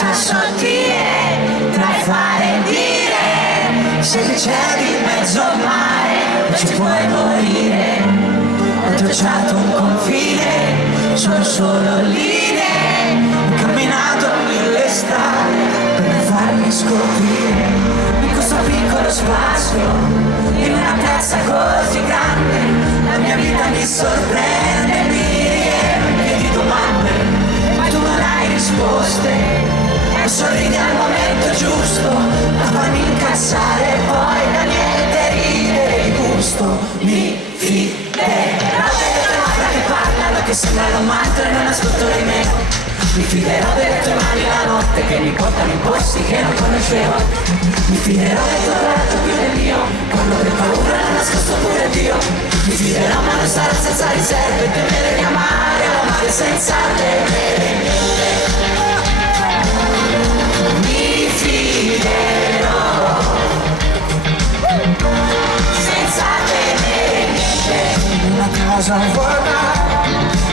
sa sottile tra il fare e dire. Se che c'è di mezzo al mare ci puoi morire. Ho tracciato un confine, sono solo linee. Ho camminato mille strade per non farmi scoprire in questo piccolo spazio, in una piazza così grande. La mia vita mi sorprende, mi riempie di domande, ma tu non hai risposte. E sorridi al momento giusto a farmi incazzare e poi da niente ridere di gusto. Mi fiderò delle tue labbra che parlano, che sembrano un mantra e non ascolto nemmeno. Mi fiderò delle tue mani la notte che mi portano in posti che non conoscevo. Mi fiderò del tuo braccio più del mio, quando per paura non nascosto pure Dio. Mi fiderò ma non sarò senza riserve, temere di amare o amare senza temere. Mi fiderò senza temere niente. Una casa vuota